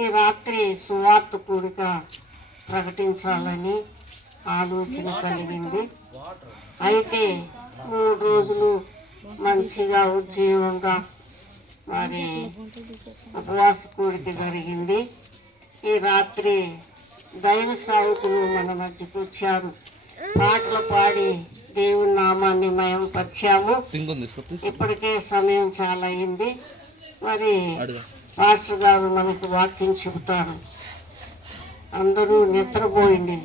ఈ రాత్రి సువార్త కూడిక ప్రకటించాలని ఆలోచన కలిగింది. అయితే 3 రోజులు మంచిగా ఉజ్జీవంగా మరి ఉపవాస కూడిక జరిగింది. ఈ రాత్రి దైవ సేవకులు మన మధ్యకు వచ్చారు. పాటలు పాడి దేవుని నామాన్ని మయంపరిచాము. ఇప్పటికే సమయం చాలా అయింది. మరి పాస్టర్ గారు మనకు వాక్యం చెబుతారు. అందరూ నిద్రపోయింది.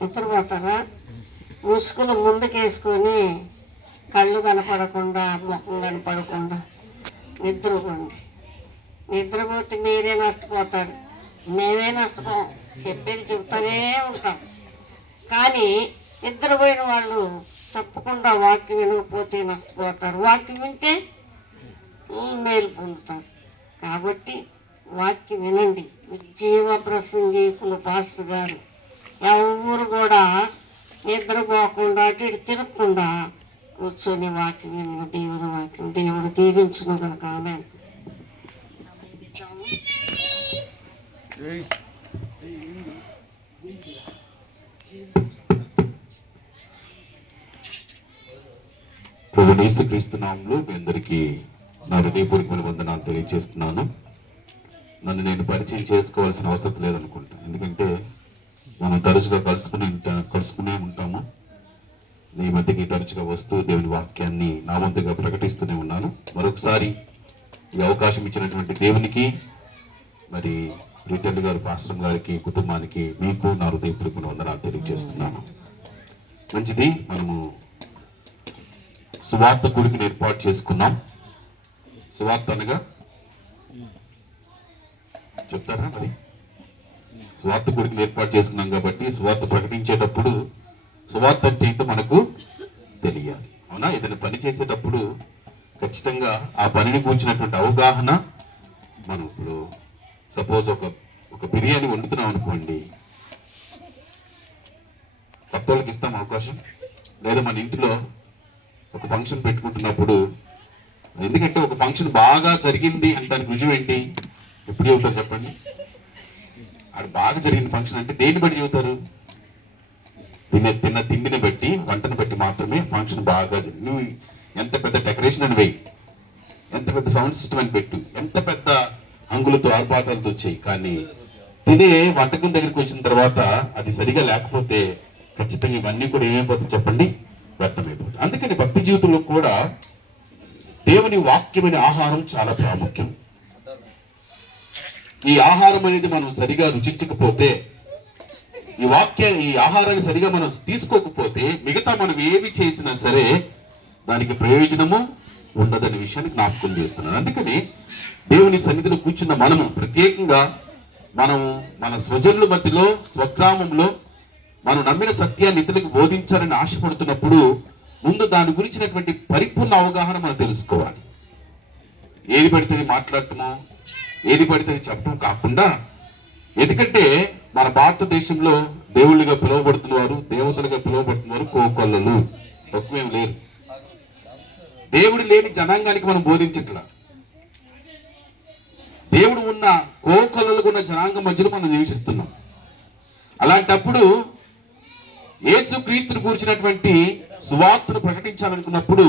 నిద్రపోతారా? ముసుగులు ముందుకేసుకొని కళ్ళు కనపడకుండా ముఖం కనపడకుండా నిద్రపోండి. నిద్రపోతే మీరే నష్టపోతారు, మేమే నష్టపోం. చెప్పేది చెబుతానే ఉంటాం. కానీ నిద్రపోయిన వాళ్ళు తప్పకుండా వాక్యం వినకపోతే నష్టపోతారు. వాక్యం వింటే మేలు పొందుతారు. కాబట్టి వాక్యం వినండి. జీవ ప్రసంగికులు పాస్టర్ గారు ఎవరు కూడా నిద్రపోకుండా అటు ఇటు తిరగకుండా కూర్చొని వాక్యం విన్న దేవుని వాక్యం దేవుడు దీవించును కనుక ఆమె. ప్రభు యేసుక్రీస్తు నామములో మీ అందరికీ నా హృదయపూర్వకమైన వందనాలు తెలియజేస్తున్నాను. నన్ను నేను పరిచయం చేసుకోవాల్సిన అవసరం లేదనుకుంటా. ఎందుకంటే మనం తరచుగా కలుసుకునే ఉంటాము. ఈ మధ్యకి తరచుగా వస్తూ దేవుని వాక్యాన్ని నా వంతుగా ప్రకటిస్తూనే ఉన్నాను. మరొకసారి ఈ అవకాశం ఇచ్చినటువంటి దేవునికి, మరి రిటర్న్ గారు పాస్టర్ గారికి, కుటుంబానికి, మీకు నా హృదయపూర్వకమైన వందనాలు తెలియజేస్తున్నాను. మంచిది, మనము సువార్త కూడికను ఏర్పాటు చేసుకున్నాం. సువార్త అనగా చెప్తారా? మరి సువార్త కూడికను ఏర్పాటు చేసుకున్నాం కాబట్టి సువార్త ప్రకటించేటప్పుడు సువార్త అంటే ఏంటో మనకు తెలియాలి. అవునా? ఏదైనా పని చేసేటప్పుడు ఖచ్చితంగా ఆ పనిని కూర్చున్నటువంటి అవగాహన, మనం ఇప్పుడు సపోజ్ ఒక బిర్యానీ వండుతున్నాం అనుకోండి, కొత్త వాళ్ళకి ఇస్తాం అవకాశం. లేదా మన ఇంటిలో ఒక ఫంక్షన్ పెట్టుకుంటున్నప్పుడు, ఎందుకంటే ఒక ఫంక్షన్ బాగా జరిగింది అంటే దానికి రుజువు ఏంటి? ఎప్పుడు చెబుతారు చెప్పండి? అది బాగా జరిగిన ఫంక్షన్ అంటే దేన్ని బట్టి చెబుతారు? తిన్న తిండిని బట్టి, వంటను బట్టి మాత్రమే ఫంక్షన్ బాగా. నువ్వు ఎంత పెద్ద డెకరేషన్ అని వేయి, ఎంత పెద్ద సౌండ్ సిస్టమ్ అని పెట్టు, ఎంత పెద్ద హంగులతో ఆర్పాటాలతో వచ్చాయి, కానీ తినే వంటకం దగ్గరికి వచ్చిన తర్వాత అది సరిగా లేకపోతే ఖచ్చితంగా ఇవన్నీ కూడా ఏమైపోతుంది చెప్పండి? వ్యర్థమైపోతుంది. అందుకని భక్తి జీవితంలో కూడా దేవుని వాక్యమైన ఆహారం చాలా ప్రాముఖ్యం. ఈ ఆహారం అనేది మనం సరిగా రుచించకపోతే, ఈ ఆహారాన్ని సరిగా మనం తీసుకోకపోతే మిగతా మనం ఏమి చేసినా సరే దానికి ప్రయోజనము ఉండదనే విషయాన్ని జ్ఞాపకం చేస్తున్నాను. అందుకని దేవుని సన్నిధిలో కూర్చున్న మనము ప్రత్యేకంగా మన స్వజనుల మధ్యలో, స్వగ్రామంలో మనం నమ్మిన సత్యాన్ని ఇతరులకు బోధించాలని ఆశపడుతున్నప్పుడు ముందు దాని గురించినటువంటి పరిపూర్ణ అవగాహన మనం తెలుసుకోవాలి. ఏది పడితే మాట్లాడటమో, ఏది పడితే చెప్పడం కాకుండా, ఎందుకంటే మన భారతదేశంలో దేవుళ్ళుగా పిలువబడుతున్నవారు, దేవతలుగా పిలువబడుతున్నవారు కోకొల్లలు, తక్కువేం లేరు. దేవుడు లేని జనాంగానికి మనం బోధించట్లా. దేవుడు ఉన్న కోకొల్లలుగా ఉన్న జనాంగం మధ్యలో మనం నివసిస్తున్నాం. అలాంటప్పుడు యేసు క్రీస్తుని కూర్చున్నటువంటి సువార్తను ప్రకటించాలనుకున్నప్పుడు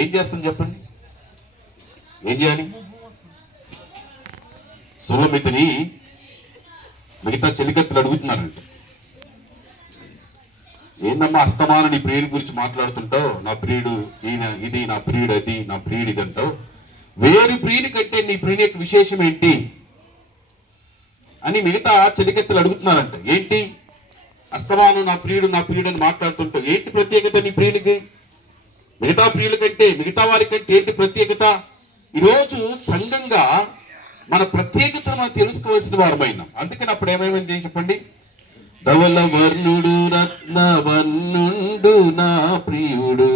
ఏం చేస్తాం చెప్పండి? ఏం చేయాలి? సులమితిని మిగతా చెలికత్తులు అడుగుతున్నారంట, ఏందమ్మా అస్తమాన నీ ప్రియుడి గురించి మాట్లాడుతుంటావు, నా ప్రియుడు ఈయన, ఇది నా ప్రియుడు, అది నా ప్రియుడు ఇది అంటావు, వేరు ప్రియుని కంటే నీ ప్రియుని యొక్క విశేషం ఏంటి అని మిగతా చెలికత్తులు అడుగుతున్నారంట. ఏంటి అస్తమానం నా ప్రియుడు అని మాట్లాడుతుంటావు, ఏంటి ప్రత్యేకత నీ ప్రియునికి? మిగతా ప్రియుల కంటే, మిగతా వారి కంటే ఏంటి ప్రత్యేకత? ఈరోజు సంఘంగా మన ప్రత్యేకతను మనం తెలుసుకోవాల్సిన వారమైనా. అందుకని అప్పుడు ఏమేమైంది చెప్పండి? ధవల వర్ణుడు రత్నవర్ణుడు నా ప్రియుడు,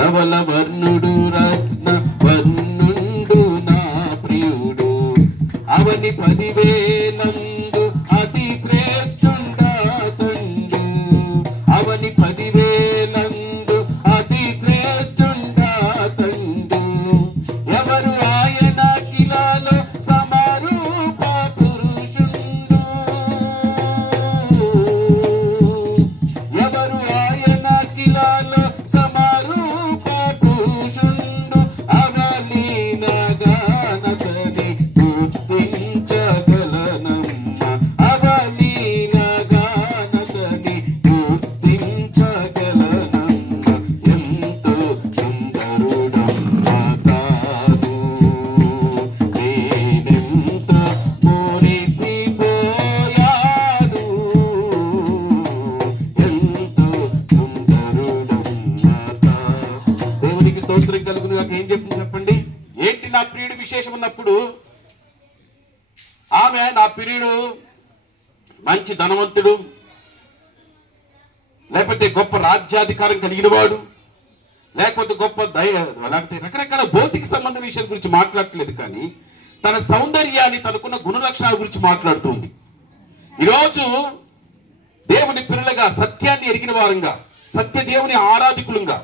ధవల వర్ణుడు రత్నవర్ణుడు నా ప్రియుడు, అవని 10,000 అతి శ్రేష్ఠుండాతుండు, అవని 10,000 అతి శ్రేష్ఠుండాతుండు, ఎవరు ఆయన కిలాలో సమాన ఆమె నా ప్రియుడు మంచి ధనవంతుడు, లేకపోతే గొప్ప రాజ్యాధికారం కలిగిన వాడు, లేకపోతే గొప్ప లేకపోతే రకరకాల భౌతిక సంబంధ విషయాల గురించి మాట్లాడట్లేదు, కానీ తన సౌందర్యాన్ని, తనకున్న గుణలక్షణాల గురించి మాట్లాడుతుంది. ఈరోజు దేవుని పిల్లలుగా, సత్యాన్ని ఎరిగిన వారంగా, సత్య దేవుని ఆరాధికులంగా,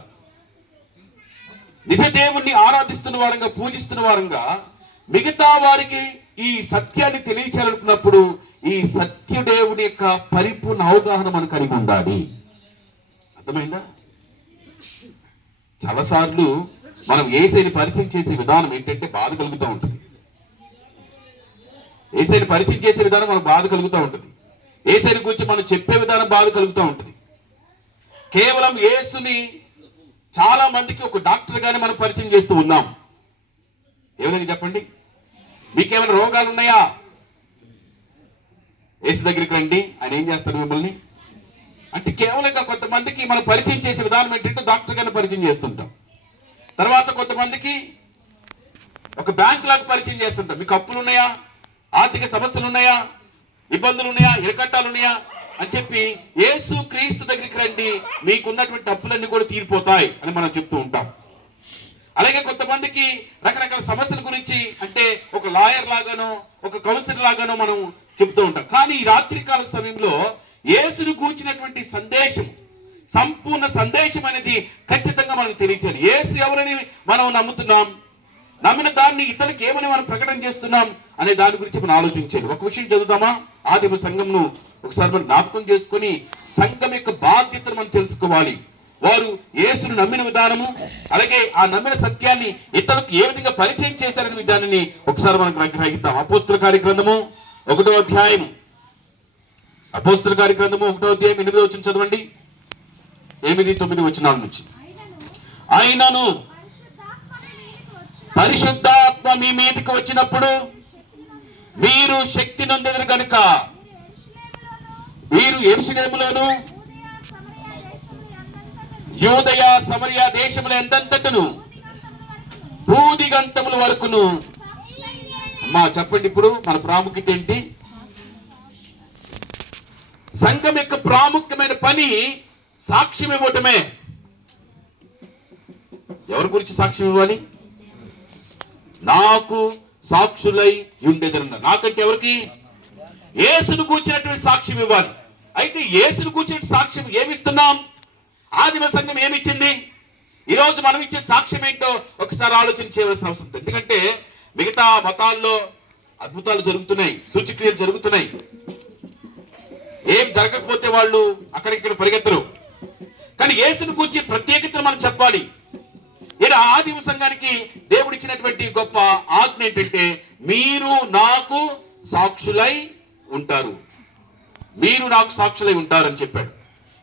నిజ దేవుణ్ణి ఆరాధిస్తున్న వారంగా, పూజిస్తున్న వారంగా మిగతా వారికి ఈ సత్యాన్ని తెలియచేయాలనుకున్నప్పుడు ఈ సత్యదేవుని యొక్క పరిపూర్ణ అవగాహన మనకు కలిగి ఉండాలి. అర్థమైందా? చాలాసార్లు మనం యేసయ్యని పరిచయం చేసే విధానం ఏంటంటే బాధ కలుగుతూ ఉంటుంది. యేసయ్యని పరిచయం చేసే విధానం మనకు బాధ కలుగుతూ ఉంటుంది. యేసయ్యని గురించి మనం చెప్పే విధానం బాధ కలుగుతూ ఉంటుంది. కేవలం యేసుని చాలా మందికి ఒక డాక్టర్ గానే మనం పరిచయం చేస్తూ ఉన్నాం. ఏమైనా చెప్పండి, మీకేమైనా రోగాలు ఉన్నాయా? యేసు దగ్గరికి రండి, ఆయన ఏం చేస్తారు మిమ్మల్ని అంటే కేవలం కొంతమందికి మనం పరిచయం చేసే విధానం ఏంటంటే డాక్టర్ గారిని పరిచయం చేస్తుంటాం. తర్వాత కొంతమందికి ఒక బ్యాంక్ లాగా పరిచయం చేస్తుంటాం. మీకు అప్పులు ఉన్నాయా, ఆర్థిక సమస్యలు ఉన్నాయా, ఇబ్బందులు ఉన్నాయా, ఇరకట్టాలు ఉన్నాయా అని చెప్పి యేసు క్రీస్తు దగ్గరికి రండి, మీకున్నటువంటి అప్పులన్నీ కూడా తీరిపోతాయి అని మనం చెప్తూ ఉంటాం. అలాగే కొంతమందికి రకరకాల సమస్యల గురించి అంటే ఒక లాయర్ లాగానో ఒక కౌన్సిలర్ లాగానో మనం చెప్తూ ఉంటాం. కానీ ఈ రాత్రికాల సమయంలో యేసును కూర్చున్నటువంటి సందేశం, సంపూర్ణ సందేశం అనేది ఖచ్చితంగా మనకు తెలియచేయాలి. యేసు ఎవరని మనం నమ్ముతున్నాం, నమ్మిన దాన్ని ఇతరులకు ఏమని మనం ప్రకటన చేస్తున్నాం అనే దాని గురించి మనం ఆలోచించాలి. ఒక విషయం చదువుదామా? ఆదిమ సంఘంను ఒకసారి మనం జ్ఞాపకం చేసుకుని సంఘం యొక్క బాధ్యతను మనం తెలుసుకోవాలి. వారు యేసును నమ్మిన విధానము, అలాగే ఆ నమ్మిన సత్యాన్ని ఇతరులకు ఏ విధంగా పరిచయం చేశారనే విధానాన్ని ఒకసారి మనకు గ్రహిద్దాం. అపోస్తుల కార్యగ్రంథము 1వ అధ్యాయము, అపోస్తుల కార్యగ్రంథము 1వ అధ్యాయం 8వ వచనం చదవండి. 8-9 వచనాల నుంచి. అయినను పరిశుద్ధాత్మ మీ మీదకి వచ్చినప్పుడు మీరు శక్తి నొందెదరు గనుక మీరు యెరూషలేములోను యూదయ సమరయ దేశముల ఎంతంతటను భూదిగంతముల వరకును. అమ్మా చెప్పండి, ఇప్పుడు మన ప్రాముఖ్యత ఏంటి? సంఘం యొక్క ప్రాముఖ్యమైన పని సాక్ష్యం ఇవ్వటమే. ఎవరి గురించి సాక్ష్యం ఇవ్వాలి? నాకు సాక్షులై ఉండేదన్న. నాకంటే ఎవరికి? యేసును కూర్చున్నటువంటి సాక్ష్యం ఇవ్వాలి. అయితే యేసును కూర్చున్న సాక్ష్యం ఏమిస్తున్నాం? ఆదిమ సంఘం ఏమిచ్చింది? ఈరోజు మనం ఇచ్చే సాక్ష్యం ఏంటో ఒకసారి ఆలోచన చేయవలసిన అవసరం ఉంది. ఎందుకంటే మిగతా మతాల్లో అద్భుతాలు జరుగుతున్నాయి, సూచక్రియలు జరుగుతున్నాయి. ఏం జరగకపోతే వాళ్ళు అక్కడిక్కడ పరిగెత్తరు. కానీ యేసును కూర్చి ప్రత్యేకతను మనం చెప్పాలి. ఇక్కడ ఆదిమ సంఘానికి దేవుడిచ్చినటువంటి గొప్ప ఆజ్ఞ ఏంటంటే మీరు నాకు సాక్షులై ఉంటారు, మీరు నాకు సాక్షులై ఉంటారని చెప్పాడు.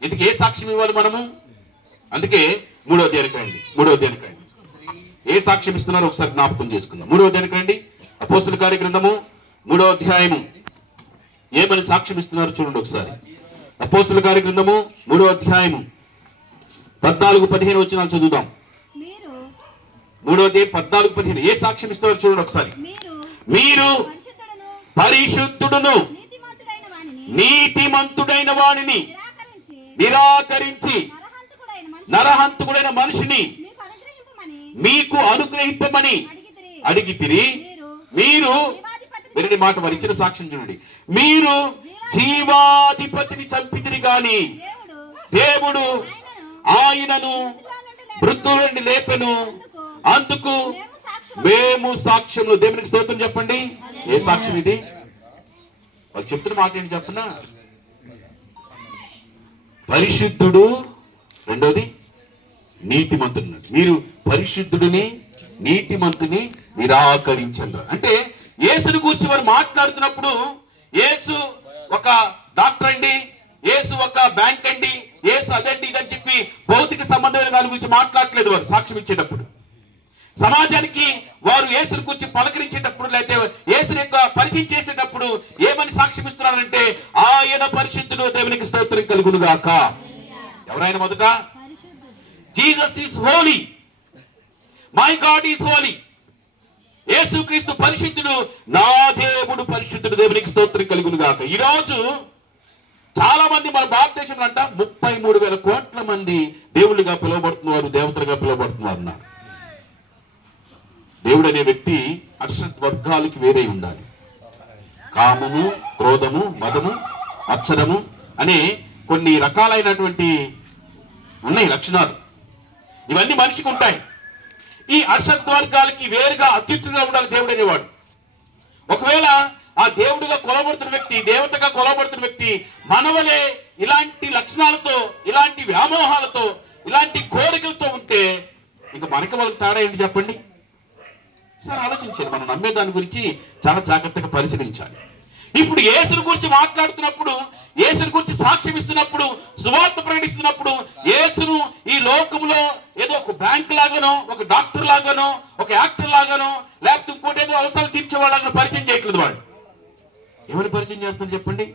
ఇందుకు ఏ సాక్ష్యం ఇవ్వాలి మనము? అందుకే 3వ అధ్యాయానికి రండి. 3వ అధ్యాయానికి రండి. ఏ సాక్ష్యం ఇస్తున్నారో ఒకసారి జ్ఞాపకం చేసుకుందాం. 3వ అధ్యాయానికి రండి. అపోస్తుల కార్యగ్రంథము 3వ అధ్యాయము ఏమని సాక్ష్యం ఇస్తున్నారు చూడండి ఒకసారి. అపోస్తుల కార్యగ్రంథము 3వ అధ్యాయము 14-15 వచనాలు చదువుదాం. 3వ అధ్యాయం 14-15 ఏ సాక్ష్యం ఇస్తున్నారు చూడండి ఒకసారి. మీరు పరిశుద్ధుడును నీతిమంతుడైన వానిని నిరాకరించి నరహంతకుడైన మనిషిని మీకు అనుగ్రహింపమని అడిగితిరి. మీరు వీరిని మాట వరించిన సాక్ష్యం చూడండి. మీరు జీవాధిపతిని చంపితిరి గాని దేవుడు ఆయనను మృతుల నుండి లేపెను, అందుకు మేము సాక్ష్యము. దేవునికి స్తోత్రం చెప్పండి. ఏ సాక్ష్యం ఇది? వాళ్ళు చెప్తున్న మాట ఏంటి చెప్పనా? పరిశుద్ధుడు, రెండోది నీతిమంతుడు. మీరు పరిశుద్ధుడిని నీతిమంతుని నిరాకరించండి. అంటే యేసుని గురించి వారు మాట్లాడుతున్నప్పుడు యేసు ఒక డాక్టర్ అండి, యేసు ఒక బ్యాంక్ అండి, యేసు అదండి ఇదని చెప్పి భౌతిక సంబంధమైన దాని గురించి మాట్లాడలేదు. వారు సాక్ష్యం ఇచ్చేటప్పుడు సమాజానికి వారు యేసుని గురించి పలకరించేటప్పుడు, లేకపోతే యేసుని యొక్క పరిచయం చేసేటప్పుడు ఏమని సాక్ష్యం ఇస్తున్నారంటే ఆయన పరిశుద్ధుడు, దేవునికి స్తోత్రం కలుగును గాక. ఎవరైనా మొదట Jesus is holy, my God is holy. యేసుక్రీస్తు పరిశుద్ధుడు, నా దేవుడు పరిశుద్ధుడు. పరిశుద్ధుడు దేవునికి స్తోత్రం కలుగును గాక. ఈరోజు చాలా మంది మన భారతదేశంలో అంట 33,000 కోట్ల మంది దేవుళ్ళుగా పిలువబడుతున్నారు, దేవతలుగా పిలువబడుతున్నారు అన్నారు. దేవుడు అనే వ్యక్తి అర్షత్ వర్గాలకి వేరే ఉండాలి. కామము, క్రోధము, మదము, మత్సరము అనే కొన్ని రకాలైనటువంటి ఉన్నాయి లక్షణాలు. ఇవన్నీ మనిషికి ఉంటాయి. ఈ అర్షత్ వర్గాలకి వేరుగా అత్యుత్తుగా ఉండాలి దేవుడు అనేవాడు. ఒకవేళ ఆ దేవుడిగా కొలబడుతున్న వ్యక్తి, దేవతగా కొలబడుతున్న వ్యక్తి మనవలే ఇలాంటి లక్షణాలతో, ఇలాంటి వ్యామోహాలతో, ఇలాంటి కోరికలతో ఉంటే ఇంకా మనకి వాళ్ళకి తేడా ఏంటి చెప్పండి? సార్ ఆలోచించాలి. మనం నమ్మే దాని గురించి చాలా జాగ్రత్తగా పరిశీలించాలి. ఇప్పుడు యేసుని గురించి మాట్లాడుతున్నప్పుడు, యేసుని గురించి సాక్ష్యం ఇస్తున్నప్పుడు, సువార్త ప్రకటిస్తున్నప్పుడు యేసును ఈ లోకంలో ఏదో ఒక బ్యాంక్ లాగానో, ఒక డాక్టర్ లాగానో, ఒక యాక్టర్ లాగానో, లేకపోతే ఇంకోటి ఏదో అవసరాలు తీర్చేవాళ్ళగా పరిచయం చేయట్లేదు. వాడు ఏమని పరిచయం చేస్తారు చెప్పండి?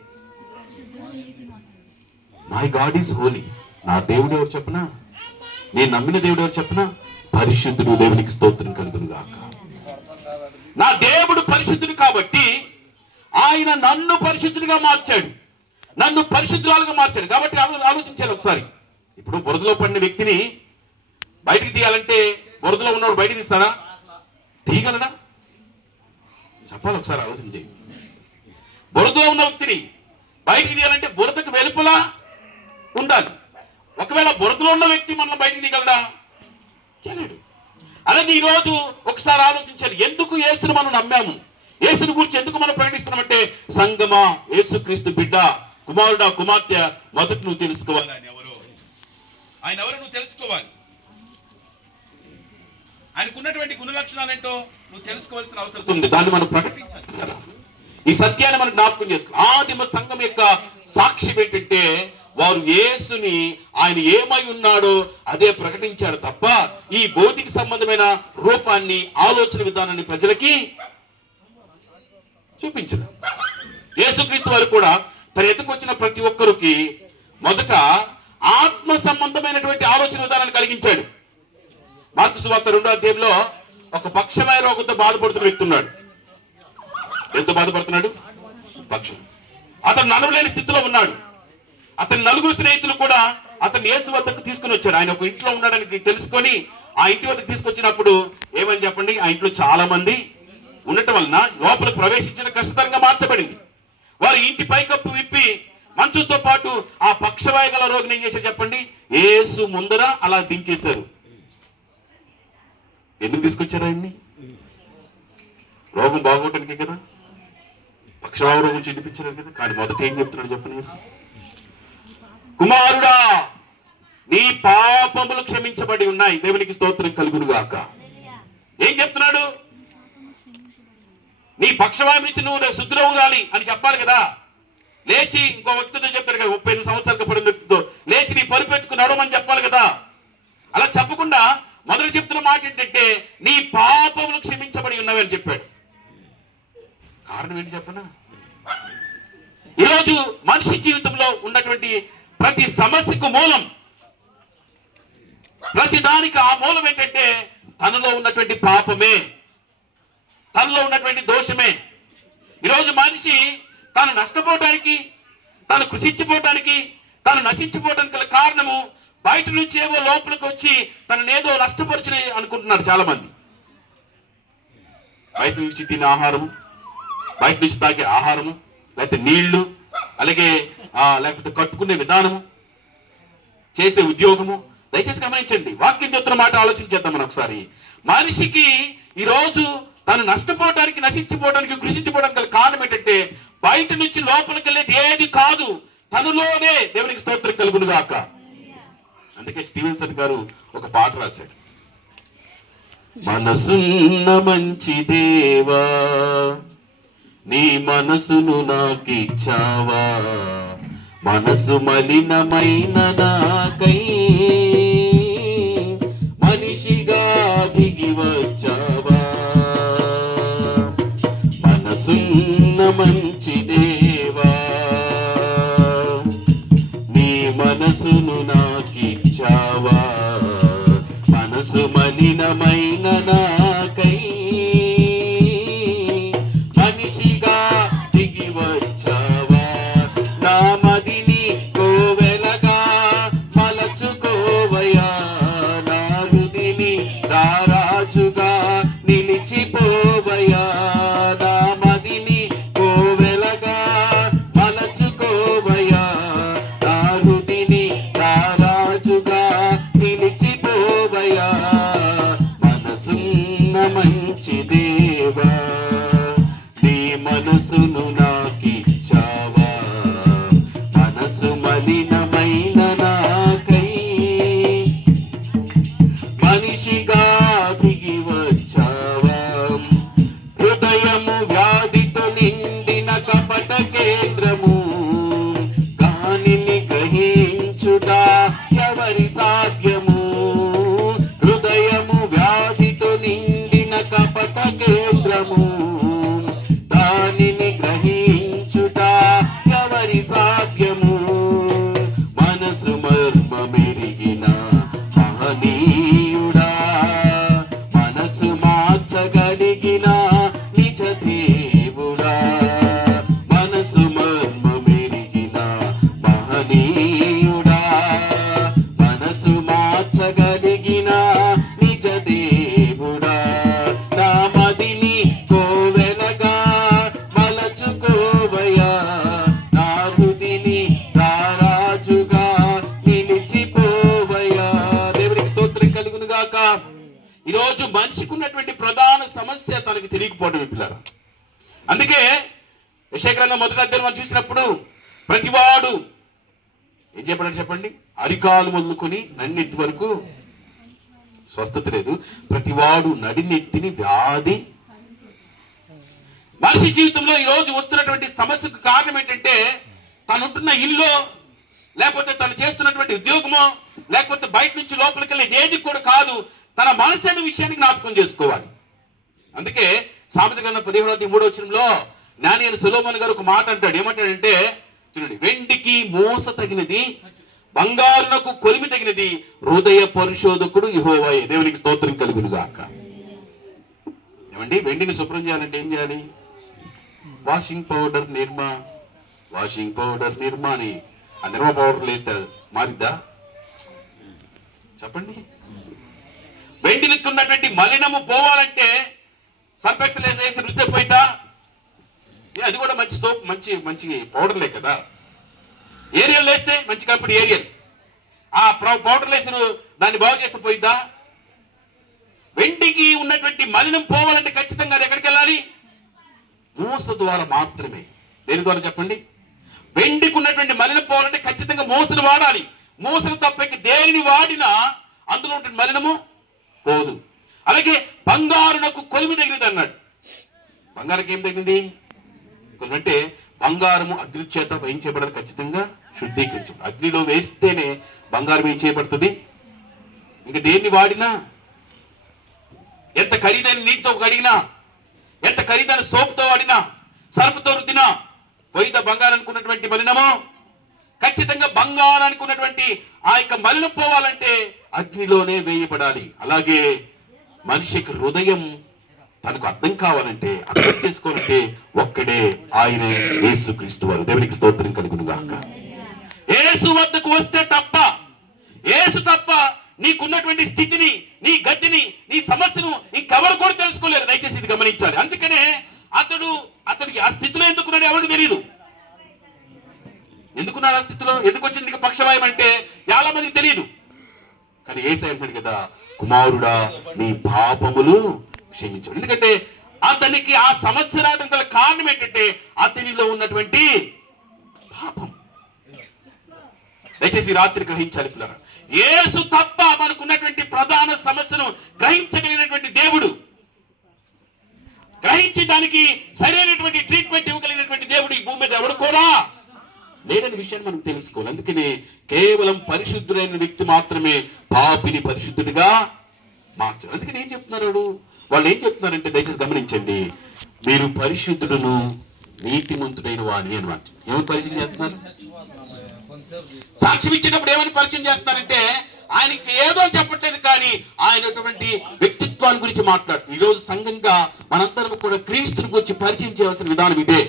My God is Holi. నా దేవుడు ఎవరు చెప్పనా? నేను నమ్మిన దేవుడు ఎవరు చెప్పనా? పరిశుద్ధుడు దేవునికి స్తోత్రం కలుగును గాక. నా దేవుడు పరిశుద్ధుడు కాబట్టి ఆయన నన్ను పరిశుద్ధుడిగా మార్చాడు, నన్ను పరిశుద్ధురాలుగా మార్చాడు. కాబట్టి ఆలోచించాలి ఒకసారి. ఇప్పుడు బురదలో పడిన వ్యక్తిని బయటికి తీయాలంటే బురదలో ఉన్నవాడు బయటికి తీస్తాడా? తీయగలడా? చెప్పాలి ఒకసారి ఆలోచించి. బురదలో ఉన్న వ్యక్తిని బయటికి తీయాలంటే బురదకు వెలుపలా ఉండాలి. ఒకవేళ బురదలో ఉన్న వ్యక్తి మనల్ని బయటికి తీయగలడా? చేయలేడు. అలాగే ఈరోజు ఒకసారి ఆలోచించాలి. ఎందుకు యేసును మనం నమ్మాము? యేసుని గురించి ఎందుకు మనం ప్రకటిస్తున్నామంటే, సంగమా, యేసుక్రీస్తు బిడ్డ, కుమారుడా, కుమార్తె, మొదటి నువ్వు తెలుసుకోవాలి ఆయన ఎవరు నువ్వు తెలుసుకోవాలి. ఆయనకున్నటువంటి గుణ లక్షణాలు ఏంటో నువ్వు తెలుసుకోవాల్సిన అవసరం ఉంది. దాన్ని మనం ప్రకటించాలి కదా. ఈ సత్యాన్ని మనం జ్ఞాపకం చేసుకోవాలి. ఆదిమ సంఘం యొక్క సాక్ష్యం ఏంటంటే, వారు యేసుని ఆయన ఏమై ఉన్నాడో అదే ప్రకటించాడు తప్ప ఈ భౌతిక సంబంధమైన రూపాన్ని, ఆలోచన విధానాన్ని ప్రజలకి చూపించదు. యేసుక్రీస్తు వారు కూడా తన ఎదుకు వచ్చిన ప్రతి ఒక్కరికి మొదట ఆత్మ సంబంధమైనటువంటి ఆలోచన విధానాన్ని కలిగించాడు. మార్కు సువార్త 2వ అధ్యాయంలో ఒక పక్షమైన రోగంతో బాధపడుతున్న వ్యక్తి ఉన్నాడు. ఎంతో బాధపడుతున్నాడు? పక్షం. అతను నడవలేని స్థితిలో ఉన్నాడు. అతని నలుగురు స్నేహితులు కూడా అతను యేసు వద్దకు తీసుకుని వచ్చాడు. ఆయన ఒక ఇంట్లో ఉన్నాడని తెలుసుకొని ఆ ఇంటి వద్దకు తీసుకొచ్చినప్పుడు ఏమని చెప్పండి? ఆ ఇంట్లో చాలా మంది ఉండటం వలన లోపల ప్రవేశించిన కష్టతరంగా మార్చబడింది. వారు ఇంటి పైకప్పు విప్పి మంచుతో పాటు ఆ పక్షవాయు గల రోగిని ఏం చేశారు చెప్పండి? యేసు ముందర అలా దించేశారు. ఎందుకు తీసుకొచ్చారు ఆయన్ని? రోగం బాగోటానికే కదా, పక్షవాయు రోగం చూపించారు కదా. కానీ మొదట ఏం చెప్తున్నాడు చెప్పండి? యేసు, కుమారుడా, నీ పాపములు క్షమించబడి ఉన్నాయి, దేవునికి స్తోత్రం కలుగును గాక. ఏం చెప్తున్నాడు? నీ పక్షవాయు నుంచి నువ్వు శుద్ధులవుగాలి అని చెప్పాలి కదా. లేచి ఇంకో వ్యక్తితో చెప్పారు కదా, 35 సంవత్సరాలకు పడిన వ్యక్తితో లేచి నీ పరుపెట్టుకు నడవమని చెప్పాలి కదా. అలా చెప్పకుండా మొదలు చెప్తున్న మాట ఏంటంటే, నీ పాపములు క్షమించబడి ఉన్నవి అని చెప్పాడు. కారణం ఏంటి చెప్పనా? ఈరోజు మనిషి జీవితంలో ఉన్నటువంటి ప్రతి సమస్యకు మూలం, ప్రతి దానికి ఆ మూలం ఏంటంటే తనలో ఉన్నటువంటి పాపమే, తనలో ఉన్నటువంటి దోషమే. ఈరోజు మనిషి తాను నష్టపోవడానికి, తాను కృషించిపోవడానికి, తాను నశించిపోవడానికి గల కారణము బయట నుంచి ఏవో లోపలికి వచ్చి తననేదో నష్టపరిచిన అనుకుంటున్నారు చాలా మంది. బయట నుంచి తినే ఆహారము, బయట నుంచి తాగే ఆహారము, లేకపోతే నీళ్లు, అలాగే లేకపోతే కట్టుకునే విధానము, చేసే ఉద్యోగము. దయచేసి గమనించండి, వాక్యం చెప్తున్న మాట ఆలోచించేద్దాం మనం ఒకసారి. మనిషికి ఈరోజు తను నష్టపోవడానికి, నశించిపోవడానికి, కృషించిపోవడానికి గల కారణం ఏంటంటే బయట నుంచి లోపలికి వెళ్ళేది ఏది కాదు, తనలోనే. దేవునికి స్తోత్రం కలుగును గాక. అందుకే స్టీవెన్సన్ గారు ఒక పాట రాశాడు. మనసున్న మంచి దేవా, నీ మనసును నాకిచ్చావా, మనసు మలినమైన నాకై మనిషిగా దిగి వచ్చావా. మనసున్న మంచి దేవా, నీ మనసును నాకిచ్చావా, మనసు మలినమైన నాకై మనిషిగా దిగి మనసును నాకిచ్చావా, మనసు మలినమైన నాకై మనిషిగా దిగి వచ్చావా. హృదయము వ్యాధితో నిండిన కపట కేంద్రము, దానిని గ్రహించుదా ఎవరి సాధ్యము. హృదయము వ్యాధితో నిండిన కపట కేంద్రము, దానిని గ్రహించుదా ఎవరి సాధ్యము. మనసు మర్మమెరిగిన మహనీయుడా, మనసు మార్చగలిగిన నిజ దేవుడా. మనసు మర్మమెరిగిన మహనీయుడా, మనసు మార్చగలిగిన నిజ దేవుడా. నా మదిని కోవెలగా మలచుకోవయ్యా, నా హృదిని రారాజుగా నిలిచిపోవయ్యా. దేవునికి స్తోత్రం కలుగును గాక. ఈరోజు మనిషికి ఉన్నటువంటి ప్రధాన సమస్య తనకు తెలియకపోవడం పిల్లలు. అందుకే యెషయా గ్రంథం 1వ అధ్యాయం మనం చూసినప్పుడు ప్రతివాడు ఏం చెప్పాడు చెప్పండి, అరికాలు మొదలుకొని నన్నెత్తి వరకు స్వస్థత లేదు, ప్రతివాడు నడినెత్తిని వ్యాధి. మనిషి జీవితంలో ఈ రోజు వస్తున్నటువంటి సమస్యకు కారణం ఏంటంటే తను ఉంటున్న ఇల్లు, లేకపోతే తను చేస్తున్నటువంటి ఉద్యోగమో, లేకపోతే బయట నుంచి లోపలికి వెళ్ళి ఏది కూడా కాదు, తన మనసు అనే విషయాన్ని జ్ఞాపకం చేసుకోవాలి. అందుకే సామెత గ్రంథం 17:3 జ్ఞాని అయిన సొలొమోను గారు ఒక మాట అంటాడు. ఏమంటాడంటే చూడండి, వెండికి మోస తగినది, బంగారునకు కొలిమి తగినది హృదయ పరిశోధకుడు యెహోవాయే. దేవునికి స్తోత్రం కలుగును గాక. ఏమండి, వెండిని శుభ్రం చేయాలంటే ఏం చేయాలి? వాషింగ్ పౌడర్ నిర్మా, వాషింగ్ పౌడర్ నిర్మా అని ఆ నిర్మా పౌడర్ వేస్తే మారిద్దా చెప్పండి? వెండికి ఉన్నటువంటి మలినము పోవాలంటే సర్ఫెక్సల్ వేస్తే రుద్దే పోయిద్దా? అది కూడా మంచి సోప్, మంచి మంచి పౌడర్లే కదా. ఏరియల్ వేస్తే మంచి కంపెనీ ఏరియల్, ఆ పౌడర్ వేసిన దాన్ని బాగు చేస్తే పోయిద్దా? వెండికి ఉన్నటువంటి మలినం పోవాలంటే ఖచ్చితంగా అది ఎక్కడికి వెళ్ళాలి? మూస ద్వారా మాత్రమే. దేని ద్వారా చెప్పండి? వెండికి ఉన్నటువంటి మలినం పోవాలంటే ఖచ్చితంగా మూసను వాడాలి. మూసను తప్ప దేనిని వాడినా అందులో ఉంటుంది మలినము పోదు. అలాగే బంగారునకు కొలిమి తగినది అన్నాడు. బంగారుకి ఏం తగినది? అంటే బంగారము అగ్ని చేత ఏం చేయబడాలి? ఖచ్చితంగా శుద్ధీకరించు. అగ్నిలో వేస్తేనే బంగారం ఏం చేయబడుతుంది. ఇంకా దేన్ని వాడినా, ఎంత ఖరీదైన నీటితో కడిగినా, ఎంత ఖరీదైన సోపుతో వాడినా, సర్పుతో రుద్దినా పోయిన బంగారానికి ఉన్నటువంటి మలినము ఖచ్చితంగా బంగారానికి ఉన్నటువంటి ఆ యొక్క మలినం పోవాలంటే అగ్నిలోనే వేయబడాలి. అలాగే మనిషికి హృదయం తనకు అర్థం కావాలంటే, అర్థం చేసుకోవాలంటే ఒక్కడే, ఆయనే యేసుక్రీస్తు వారు. దేవునికి స్తోత్రం కలుగును గాక. యేసు వద్దకు వస్తే తప్ప, యేసు తప్ప నీకున్నటువంటి స్థితిని, నీ గతిని, నీ సమస్యను ఇంకెవరు కూడా తెలుసుకోలేరు. దయచేసి ఇది గమనించాలి. అందుకనే అతడికి ఆ స్థితిలో ఎందుకున్నాడు ఎవరికి తెలియదు. ఎందుకున్నాడు ఆ స్థితిలో, ఎందుకు వచ్చింది నీకు పక్షవాయం అంటే చాలా మందికి తెలియదు. కానీ యేసయ్య అంటాడు కదా, కుమారుడా నీ పాపములు క్షమించాడు. ఎందుకంటే అతనికి ఆ సమస్య రావడం గల కారణం ఏంటంటే అతనిలో ఉన్నటువంటి పాపం. దయచేసి రాత్రి గ్రహించాలి పిల్లరా, యేసు తప్ప మనకున్నటువంటి ప్రధాన సమస్యను గ్రహించగలిగినటువంటి దేవుడు, గ్రహించి దానికి సరైనటువంటి ట్రీట్మెంట్ ఇవ్వగలిగినటువంటి దేవుడు ఈ భూమి మీద ఎవడు కూడా లేడని విషయాన్ని మనం తెలుసుకోవాలి. అందుకని కేవలం పరిశుద్ధుడైన వ్యక్తి మాత్రమే పాపిని పరిశుద్ధుడిగా మార్చారు. అందుకని ఏం చెప్తున్నారు వాళ్ళు? ఏం చెప్తున్నారంటే దయచేసి గమనించండి, మీరు పరిశుద్ధుడును నీతిమంతుడైన వాని అనమాట. ఏమని పరిచయం చేస్తున్నారు? సాక్ష్యం ఇచ్చేటప్పుడు ఏమని పరిచయం చేస్తున్నారంటే ఆయనకి ఏదో చెప్పట్లేదు, కానీ ఆయనటువంటి వ్యక్తిత్వాన్ని గురించి మాట్లాడుతుంది. ఈ రోజు సంఘంగా మనందరం కూడా క్రీస్తుని గురించి పరిచయం చేయవలసిన విధానం ఇదే.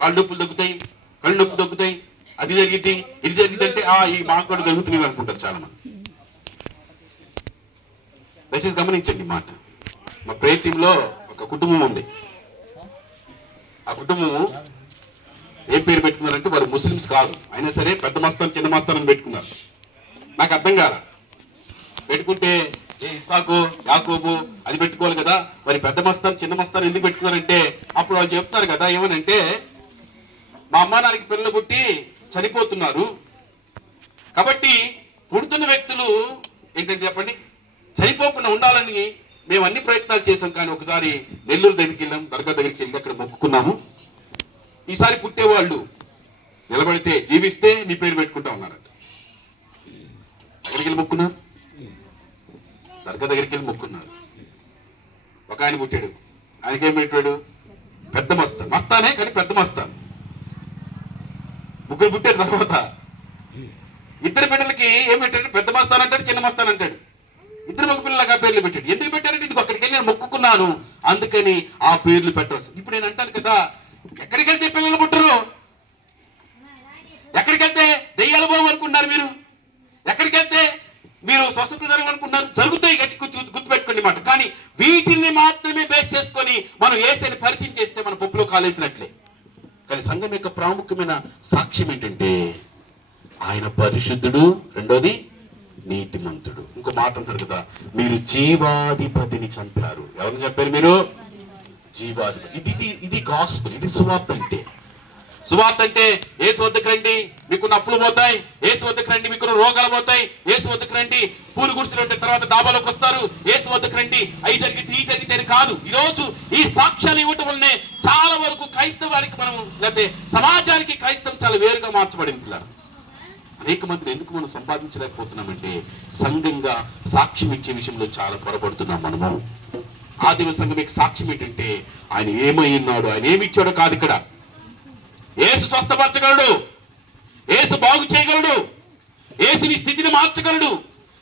కాళ్ళు నొప్పులు తగ్గుతాయి, కళ్ళు నొప్పి తగ్గుతాయి, అది జరిగింది ఇది జరిగింది అంటే ఈ మాకు కూడా జరుగుతున్నాయి అనుకుంటారు చాలా మంది. దయచేసి గమనించండి మాట. మా ప్రేయర్ టీంలో ఒక కుటుంబం ఉంది. ఆ కుటుంబము ఏ పేరు పెట్టుకున్నారంటే వారు ముస్లిమ్స్ కాదు, అయినా సరే పెద్ద మస్తాన్ చిన్న మస్తాన్ అని పెట్టుకున్నారు. నాకు అర్థం కాల. పెట్టుకుంటే ఏ ఇస్సాకు యాకోబు అది పెట్టుకోవాలి కదా, మరి పెద్ద మస్తాన్ చిన్న మస్తాన్ ఎందుకు పెట్టుకున్నారంటే అప్పుడు వాళ్ళు చెప్తారు కదా ఏమనంటే, మా అమ్మ నాన్నకి పిల్లలు పుట్టి చనిపోతున్నారు కాబట్టి పుడుతున్న వ్యక్తులు ఏంటంటే చెప్పండి చనిపోకుండా ఉండాలని మేము అన్ని ప్రయత్నాలు చేసాం. కానీ ఒకసారి నెల్లూరు దగ్గరికి వెళ్ళాం, దర్గా దగ్గరికి వెళ్ళి అక్కడ మొక్కుకున్నాము. ఈసారి పుట్టేవాళ్ళు నిలబడితే జీవిస్తే నీ పేరు పెట్టుకుంటా ఉన్నారంట. ఎక్కడికి వెళ్ళి మొక్కున్నారు? దర్గా దగ్గరికి వెళ్ళి మొక్కున్నారు. ఒక ఆయన పుట్టాడు, ఆయనకేం పెట్టాడు? పెద్ద మస్తాన్. మస్తానే కానీ పెద్ద మస్తాన్. ముగ్గురు పుట్టారు. తర్వాత ఇద్దరు బిడ్డలకి ఏం పెట్టాడు? పెద్ద మస్తాన్ అంటాడు, చిన్న మస్తాన్ అంటాడు. ఇద్దరు మగ పిల్లలకు ఆ పేర్లు పెట్టాడు. ఎందుకు పెట్టారంటే ఇది అక్కడికి వెళ్ళి నేను మొక్కుకున్నాను అందుకని ఆ పేర్లు పెట్టవచ్చు. ఇప్పుడు నేను అంటాను కదా, ఎక్కడికి వెళ్తే పిల్లలు పుట్టరు? ఎక్కడికి వెళ్తే దెయ్యాలు బాగు అనుకుంటున్నారు మీరు? ఎక్కడికి వెళ్తే మీరు స్వస్థత జరగనుకుంటున్నారు? జరుగుతాయి, గుర్తుపెట్టుకోండి మాట. కానీ వీటిని మాత్రమే బేస్ చేసుకొని మనం యేసుని పరిచయం చేస్తే మన పప్పులో కాలేసినట్లే. కానీ సంఘం యొక్క ప్రాముఖ్యమైన సాక్ష్యం ఏంటంటే ఆయన పరిశుద్ధుడు, రెండోది నీతిమంతుడు. ఇంకో మాట అంటారు కదా, మీరు జీవాధిపతిని చంపారు. ఎవరిని చంపారు మీరు? జీవాధిపతి. ఇది గాస్పెల్, ఇది సువార్త అంటే. సువార్త అంటే యేసు వద్దకు రండి మీకున్న అప్పులు పోతాయి, యేసు వద్దకు రండి మీకున్న రోగాలు పోతాయి, యేసు వద్దకు రండి పూలు గుడిసెలు ఉంటే తర్వాత డాబాలోకి వస్తారు, యేసు వద్దకు రండి అవి జరిగితే ఈ జరిగితే కాదు. ఈరోజు ఈ సాక్ష్యాలు ఇవ్వటం వల్లనే చాలా వరకు క్రైస్తవానికి మనం లేకపోతే సమాజానికి క్రైస్తవం చాలా వేరుగా మార్చబడింది పిల్లలు. అనేక మందిని ఎందుకు మనం సంపాదించలేకపోతున్నామంటే సంఘంగా సాక్ష్యం ఇచ్చే విషయంలో చాలా పొరపడుతున్నాం మనము. ఆదిమ సంఘం యొక్క సాక్ష్యం ఏంటంటే ఆయన ఏమై ఉన్నాడు, ఆయన ఏమి ఇచ్చాడో కాదు. ఇక్కడ యేసు స్వస్థపరచగలడు, యేసు బాగు చేయగలడు, యేసుని స్థితిని మార్చగలడు,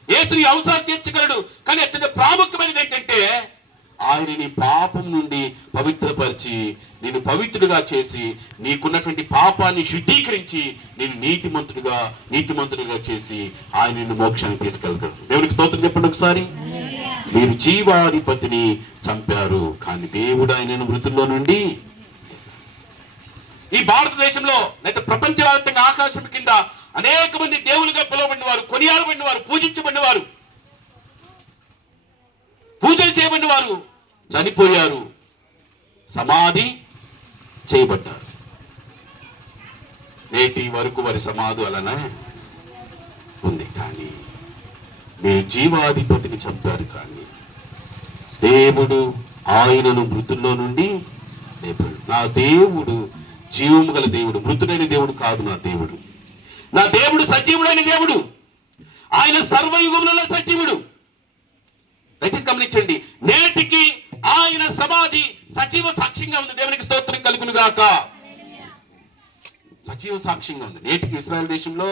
యేసుని అవసరాలు తీర్చగలడు. కానీ అత్యంత ప్రాముఖ్యమైనది ఏంటంటే ఆయన నీ పాపం నుండి పవిత్రపరిచి నేను పవిత్రుడిగా చేసి నీకున్నటువంటి పాపాన్ని శుద్ధీకరించి నేను నీతిమంతుడిగా చేసి ఆయన నిన్ను మోక్షానికి తీసుకెళ్ళగలడు. దేవునికి స్తోత్రం చెప్పండి ఒకసారి. మీరు జీవాధిపతిని చంపారు కానీ దేవుడు ఆయనను మృతుల్లో నుండి. ఈ భారతదేశంలో లేదా ప్రపంచవ్యాప్తంగా ఆకాశం కింద అనేక మంది దేవులుగా పిలువబడిన వారు, కొనియాడబడిన వారు, పూజించబడిన వారు, పూజలు చేయబడిన వారు చనిపోయారు, సమాధి చేయబడ్డారు. నేటి వరకు వారి సమాధి అలానే ఉంది. కానీ మీరు జీవాధిపతిని చంపారు కానీ దేవుడు ఆయనను మృతుల్లో నుండి లేపాడు. నా దేవుడు జీవము గల దేవుడు, మృతుడైన దేవుడు కాదు. నా దేవుడు సజీవుడైన దేవుడు. ఆయన సర్వయుగములలో సజీవుడు. దయచేసి గమనించండి, నేటికి ఆయన సమాధి సజీవ సాక్ష్యంగా ఉంది. దేవునికి స్తోత్రం కలుగును గాక. సజీవ సాక్ష్యంగా ఉంది. నేటికి ఇశ్రాయేల్ దేశంలో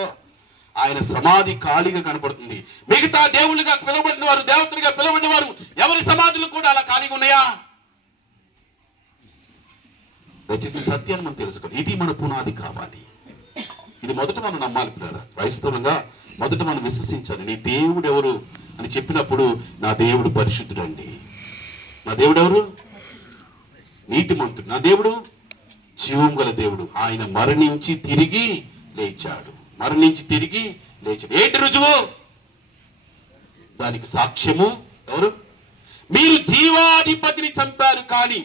ఆయన సమాధి ఖాళీగా కనపడుతుంది. మిగతా దేవుళ్ళుగా పిలువబడిన వారు, దేవతలుగా పిలువబడిన వారు ఎవరి సమాధులు కూడా అలా ఖాళీగా ఉన్నాయా? దయచేసి సత్యాన్ని మనం తెలుసుకోవాలి. ఇది మన పునాది కావాలి. ఇది మొదట మనం నమ్మాలి పిల్లరా. క్రైస్తవంగా మొదట మనం విశ్వసించాలి. నీ దేవుడు ఎవరు అని చెప్పినప్పుడు నా దేవుడు పరిశుద్ధుడండి, నా దేవుడు ఎవరు? నీతిమంతుడు, నా దేవుడు జీవం గల దేవుడు. ఆయన మరణించి తిరిగి లేచాడు. ఏంటి రుజువు? దానికి సాక్ష్యము ఎవరు? మీరు జీవాధిపతిని చంపారు కానీ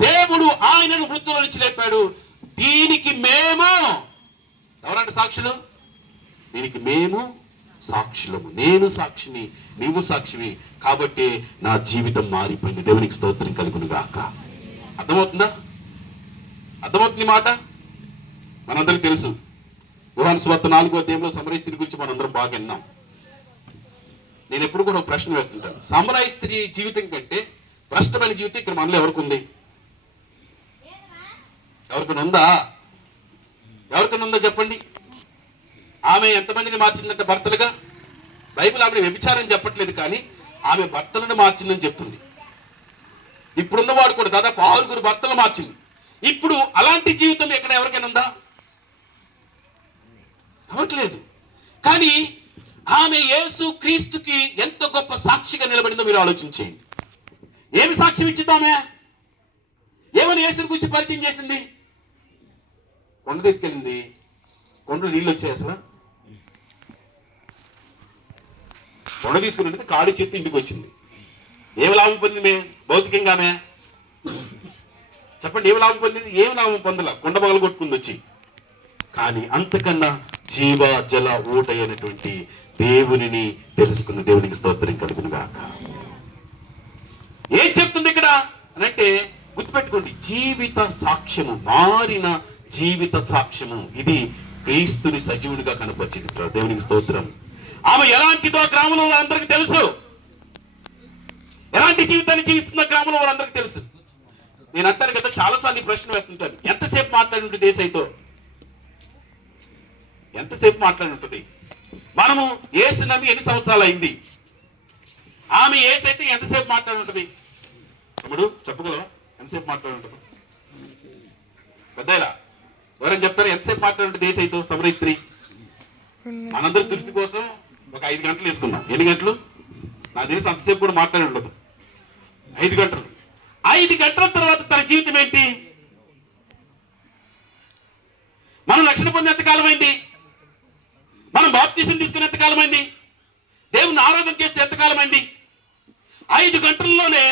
దేవుడు ఆయనను మృతుల్లో నుంచి లేపాడు. దీనికి మేము ఎవరంటే సాక్షులు? దీనికి మేము సాక్షులము. నేను సాక్షిని, నీవు సాక్షివి. కాబట్టి నా జీవితం మారిపోయింది. దేవునికి స్తోత్రం కలుగును గాక. అర్థమవుతుంది మాట? మనందరికీ తెలుసు. యోహాను సువార్త 4వ అధ్యాయంలో సమరయ స్త్రీ గురించి మనందరం బాగా విన్నాం. నేను ఎప్పుడు కూడా ఒక ప్రశ్న వేస్తుంటాను. సమరయ స్త్రీ జీవితం కంటే భ్రష్టమైన జీవితం ఇక్కడ మనలో ఎవరికి ఉంది? ఎవరికైనా ఉందా చెప్పండి. ఆమె ఎంతమందిని మార్చిందంటే భర్తలుగా? బైబిల్ ఆమెను వ్యభిచారం చెప్పట్లేదు కానీ ఆమె భర్తలను మార్చిందని చెప్తుంది. ఇప్పుడున్నవాడు కూడా దాదాపు 6 భర్తలు మార్చింది. ఇప్పుడు అలాంటి జీవితం ఎక్కడ ఎవరికైనా ఉందా? ఎవరికి లేదు. కానీ ఆమె యేసు క్రీస్తుకి ఎంత గొప్ప సాక్షిగా నిలబడిందో మీరు ఆలోచించేయండి. ఏమి సాక్ష్యం ఇచ్చింది ఆమె? ఏమని యేసుని గురించి పరిచయం చేసింది? కొండ తీసుకెళ్ళింది. కొండలు నీళ్ళు వచ్చాయి. అసలు కొండ తీసుకుని కాడి చేతి ఇంటికి వచ్చింది. ఏమి లాభం పొందింది భౌతికంగానే? చెప్పండి, ఏమి లాభం పొందింది? ఏమి లాభం పొందల, కొండ పగలు కొట్టుకుంది వచ్చి. కానీ అంతకన్నా జీవ జల ఊట అయినటువంటి దేవునిని తెలుసుకుంది. దేవునికి స్తోత్రం కలుగును గాక. ఏం చెప్తుంది ఇక్కడ అనంటే గుర్తుపెట్టుకోండి, జీవిత సాక్ష్యము, మారిన జీవిత సాక్ష్యము. ఇది క్రీస్తుని సజీవుడిగా కనపరిచింది. దేవునికి స్తోత్రం. ఆమె ఎలాంటిదో గ్రామంలో వాళ్ళందరికీ తెలుసు. ఎలాంటి జీవితాన్ని జీవిస్తున్న గ్రామంలో వాళ్ళందరికీ తెలుసు. నేను అంటాను కదా, చాలాసార్లు ప్రశ్న వేస్తుంటాను, ఎంతసేపు మాట్లాడి ఉంటుంది దేశైతో? ఎంతసేపు మాట్లాడి ఉంటుంది? మనము యేసు నమ్మి ఎన్ని సంవత్సరాలు అయింది? ఆమె యేసైతే ఎంతసేపు మాట్లాడి ఉంటుంది? తమ్ముడు చెప్పగలవా ఎంతసేపు మాట్లాడి ఉంటుంది? పెద్దయిలా ఎవరైనా చెప్తారా ఎంతసేపు మాట్లాడి ఉంటుంది యేసైతో? సమరయ స్త్రీ. మనందరి తృప్తి కోసం ఒక 5 గంటలు వేసుకున్నాం. ఎన్ని గంటలు? నాకు తెలిసి అంతసేపు కూడా మాట్లాడి ఉండదు. 5 గంటలు. 5 గంటల తర్వాత తన జీవితం ఏంటి? మనం రక్షణ పొంది ఎంతకాలం అయింది? మనం బాప్తీసం తీసుకుని ఎంతకాలం అయింది? దేవుని ఆరాధన చేస్తే ఎంతకాలం అయింది? 5 గంటల్లోనే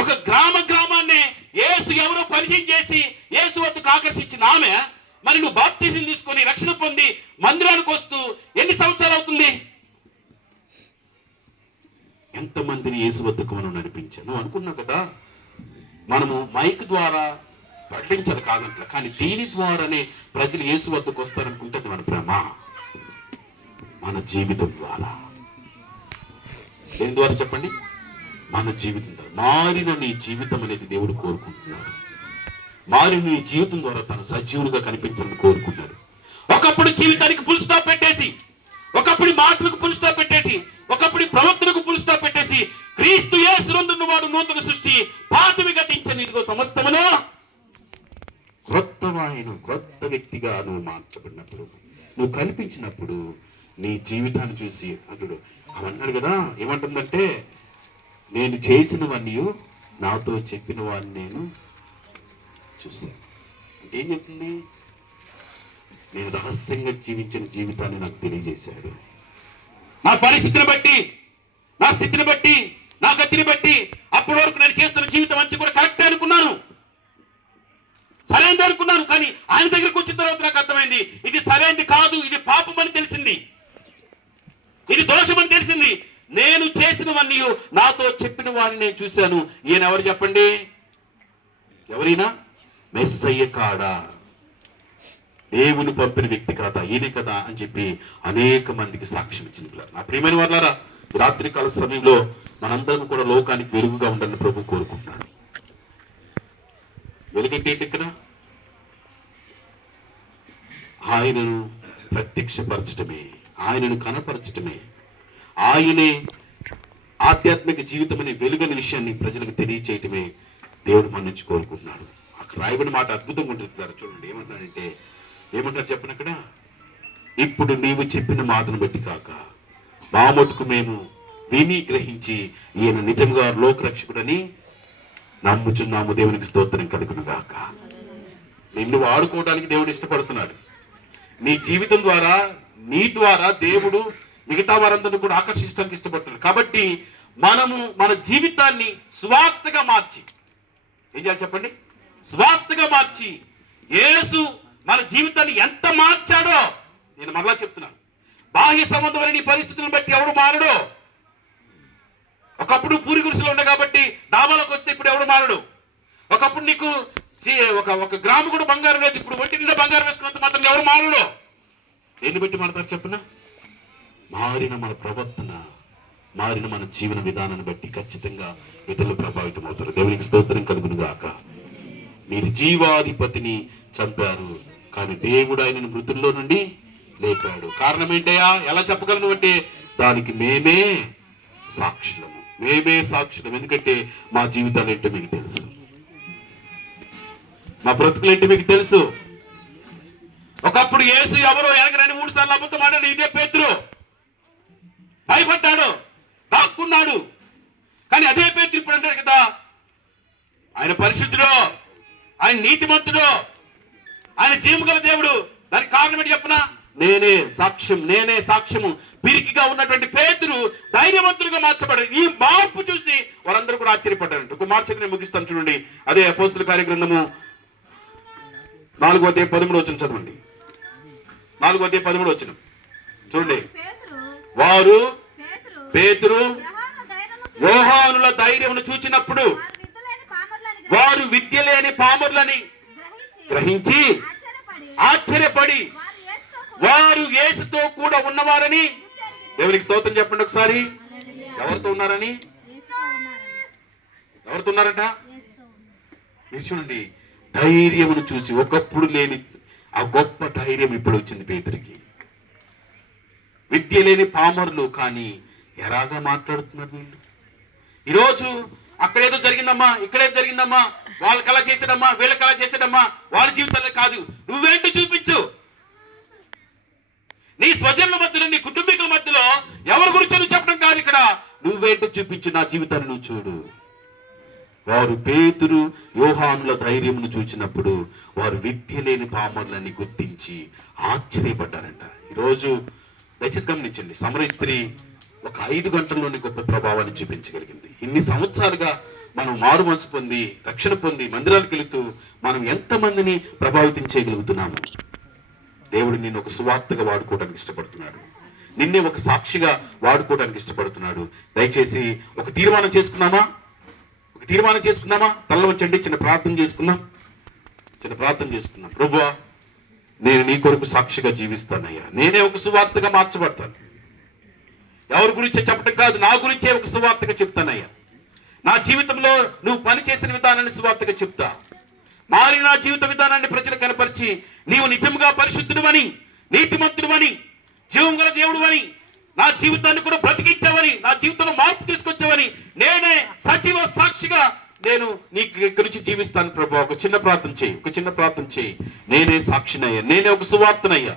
ఒక గ్రామాన్ని యేసు ఎవరో పరిచయం చేసి యేసు వద్దకు ఆకర్షించిన ఆమె, మరి నువ్వు బాప్తీసం తీసుకొని రక్షణ పొంది మందిరానికి వస్తూ ఎన్ని సంవత్సరాలు అవుతుంది? ఎంతమందిని యేసు వద్దకు మనం నడిపించాను అనుకున్నావు కదా. మనము మైక్ ద్వారా ప్రకటించాలి కాదంట, కానీ దీని ద్వారానే ప్రజలు యేసు వద్దకు వస్తారనుకుంటుంది మన ప్రేమ. మన జీవితం ద్వారా. దేని ద్వారా చెప్పండి? మన జీవితం ద్వారా. మారిన నీ జీవితం అనేది దేవుడు కోరుకుంటున్నాడు. మారిన నీ జీవితం ద్వారా తన సజీవుడిగా కనిపించాలని కోరుకున్నాడు. ఒకప్పుడు జీవితానికి ఫుల్ స్టాప్ పెట్టేసి, ఒకప్పుడు మాటలకు ఫుల్ స్టాప్ పెట్టేసి, ఒకప్పుడు ప్రవక్తలకు ఫుల్ స్టాప్ పెట్టేసి, క్రీస్తు యేసునందున్న వాడు నూతన సృష్టి, పాతవి గతించని ఇదిగో సమస్తమును క్రొత్తవాయను. క్రొత్త వ్యక్తిగా నువ్వు మార్చబడినప్పుడు, నువ్వు కనిపించినప్పుడు నీ జీవితాన్ని చూసి అంటుడు అవన్నాడు కదా. ఏమంటుందంటే, నేను చేసినవన్నీ నాతో చెప్పిన వాడిని నేను చూశాను. అంటే ఏం చెప్తుంది? నేను రహస్యంగా జీవించిన జీవితాన్ని నాకు తెలియజేశాడు. నా పరిస్థితిని బట్టి, నా స్థితిని బట్టి, నా గతిని బట్టి అప్పటి వరకు నేను చేస్తున్న జీవితం అంతా కూడా కరెక్టే అనుకున్నాను, సరైనది అనుకున్నాను. కానీ ఆయన దగ్గరకు వచ్చిన తర్వాత నాకు అర్థమైంది, ఇది సరైనది కాదు, ఇది పాపం అని తెలిసింది, ఇది దోషం అని తెలిసింది. నేను చేసినవన్నీ నాతో చెప్పిన వాడిని నేను చూశాను. ఈయన ఎవరు చెప్పండి? ఎవరైనా మెస్సయ్య కాడా, దేవుని పంపిన వ్యక్తి కదా, ఈయన కదా అని చెప్పి అనేక మందికి సాక్ష్యం ఇచ్చిన నా ప్రియమైన వాళ్ళారా, రాత్రి కాల సమయంలో మనందరం కూడా లోకానికి వెలుగుగా ఉండాలని ప్రభు కోరుకుంటున్నాడు. వెలుగంటే ఏంటి? ఇక్కడ ఆయనను ప్రత్యక్షపరచటమే, ఆయనను కనపరచటమే, ఆయనే ఆధ్యాత్మిక జీవితం అనే వెలుగని విషయాన్ని ప్రజలకు తెలియచేయటమే దేవుడు మన నుంచి కోరుకుంటున్నాడు. అక్కడ రాయబడిన మాట అద్భుతంగా ఉంటుంది. చూడండి ఏమంటారంటే, ఏమంటారు చెప్పండి అక్కడ, ఇప్పుడు నీవు చెప్పిన మాటను బట్టి కాక మా మటుకు మేము విని గ్రహించి ఈయన నిజంగా లోకరక్షకుడని నమ్ముచున్నాము. దేవునికి స్తోత్రం కలుగును గాక. నిన్ను వాడుకోవడానికి దేవుడు ఇష్టపడుతున్నాడు. నీ జీవితం ద్వారా, నీ ద్వారా దేవుడు మిగతా వారందరినీ కూడా ఆకర్షించడానికి ఇష్టపడుతున్నాడు. కాబట్టి మనము మన జీవితాన్ని స్వార్థగా మార్చి, ఏం చేయాలి చెప్పండి? స్వార్థగా మార్చి యేసు మన జీవితాన్ని ఎంత మార్చాడో, నేను మరలా చెప్తున్నాను, బాహ్య సంబంధమైన నీ పరిస్థితులను బట్టి ఎవడు మారడు. ఒకప్పుడు పూరి గుడిసెలో ఉండే కాబట్టి డాబాలోకి వస్తే ఇప్పుడు ఎవడు మారడు. ఒకప్పుడు నీకు ఒక గ్రాము కూడా బంగారం లేదు, ఇప్పుడు ఒంటి నిండా బంగారం వేసుకున్నంత మాత్రం ఎవరు మారడు. దేన్ని బట్టి మారతారు చెప్పనా? మారిన మన ప్రవర్తన, మారిన మన జీవన విధానాన్ని బట్టి ఖచ్చితంగా ఇతరులు ప్రభావితం అవుతారు. దేవునికి స్తోత్రం కలుగును గాక. మీరు జీవాధిపతిని చంపారు, కానీ దేవుడు ఆయనను మృతుల్లో నుండి లేపాడు. కారణం ఏంటయ్యా? ఎలా చెప్పగలను అంటే, దానికి మేమే సాక్షులము, మేమే సాక్షులం. ఎందుకంటే మా జీవితాలు ఏంటో మీకు తెలుసు, మా బ్రతుకులు ఏంటో మీకు తెలుసు. ఒకప్పుడు యేసు ఎవరో ఎరగరని 3 సార్లు అబద్ధం ఆడాడు. ఇదే పేతురు భయపడ్డాడు, దాక్కున్నాడు. కానీ అదే పేతురు ఇప్పుడు అంటాడు కదా, ఆయన పరిశుద్ధుడు, ఆయన నీతిమంతుడు, ఆయన జీవము గల దేవుడు. దానికి కారణం ఏంటి చెప్పనా? నేనే సాక్ష్యం, నేనే సాక్ష్యము. పిరికిగా ఉన్నటువంటి పేతురు ధైర్యవంతులుగా మార్చబడారు. ఈ మార్పు చూసి వారందరూ కూడా ఆశ్చర్యపడ్డారంట. ఒక మార్చని నేను ముగిస్తాను చూడండి. అదే అపోస్తుల కార్యగ్రంథము 4:13 చదవండి. 4:13 చూడండి. వారు పేతురు యోహానుల ధైర్యమును చూచినప్పుడు వారు విద్య లేని పామరులని గ్రహించి ఆశ్చర్యపడి వారు యేసుతో కూడా ఉన్నవారని, దేవునికి స్తోత్రం చెప్పండి ఒకసారి. ఎవరితో ఉన్నారని? ఎవరితో ఉన్నారట? మీరు చూడండి, ధైర్యమును చూసి, ఒకప్పుడు లేని ఆ గొప్ప ధైర్యం ఇప్పుడు వచ్చింది పేతురికి. విద్య లేని పామరులు, కానీ ఎలాగా మాట్లాడుతున్నారు వీళ్ళు. ఈరోజు అక్కడేదో జరిగిందమ్మా, ఇక్కడేదో జరిగిందమ్మా, వాళ్ళకి అలా చేసాడమ్మా, వీళ్ళకి అలా చేసాడమ్మా, వాళ్ళ జీవితాల్లో కాదు. నువ్వేంటో చూపించు. నీ స్వజనుల మధ్యలో, నీ కుటుంబీకుల మధ్యలో ఎవరి గురించి నువ్వు చెప్పడం కాదు ఇక్కడ. నువ్వేంటో చూపించు, నా జీవితాన్ని నువ్వు చూడు. వారు పేతురు యోహానుల ధైర్యమును చూచినప్పుడు వారు విద్య లేని పామరులని గుర్తించి ఆశ్చర్యపడ్డారంట. ఈరోజు దయచేసి గమనించండి, సమరయ స్త్రీ ఒక 5 గంటల్లోని గొప్ప ప్రభావాన్ని చూపించగలిగింది. ఇన్ని సంవత్సరాలుగా మనం మారు మనసు పొంది, రక్షణ పొంది, మందిరాలకు వెళుతూ మనం ఎంతమందిని ప్రభావితం చేయగలుగుతున్నాము. దేవుడు నిన్ను ఒక సువార్తగా వాడుకోవడానికి ఇష్టపడుతున్నాడు. నిన్నే ఒక సాక్షిగా వాడుకోవడానికి ఇష్టపడుతున్నాడు. దయచేసి ఒక తీర్మానం చేసుకున్నామా? తల్ల వచ్చండి, చిన్న ప్రార్థన చేసుకుందాం. ప్రభువా, నేను నీ కొరకు సాక్షిగా జీవిస్తానయ్యా. నేనే ఒక సువార్తగా మార్చబడతాను. ఎవరి గురించే చెప్పటం కాదు, నా గురించే ఒక సువార్తగా చెప్తానయ్యా. నా జీవితంలో నువ్వు పని చేసిన విధానాన్ని సువార్తగా చెప్తా. మారి నా జీవిత విధానాన్ని ప్రజలు కనపరిచి, నీవు నిజంగా పరిశుద్ధుడువని, నీతిమంతుడువని, జీవం గల దేవుడువని, నా జీవితాన్ని కూడా బ్రతికించావని, నా జీవితంలో మార్పు తీసుకొచ్చావని, నేనే సజీవ సాక్షిగా నేను నీకు ఇక్కడి నుంచి జీవిస్తాను ప్రభు. ఒక చిన్న ప్రార్థన చేయి. నేనే సాక్షినయ్యా, నేనే ఒక సువార్తనయ్యా.